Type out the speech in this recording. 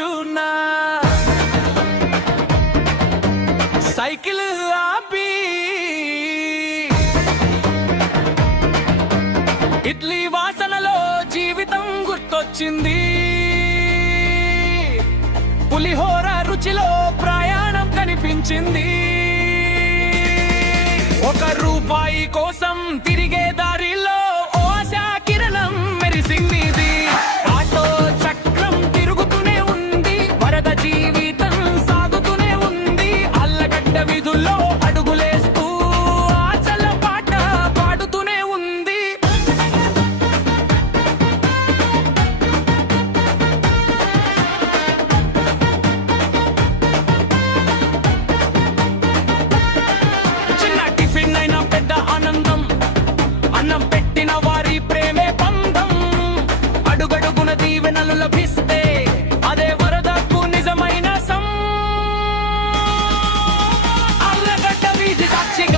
కూర్చున్నా సైకిల్ ఆపి ఇడ్లీ వాసనలో జీవితం గుర్తొచ్చింది పులిహోర రుచిలో ప్రయాణం కనిపించింది ఒక రూపాయి కోసం తిరిగే దారి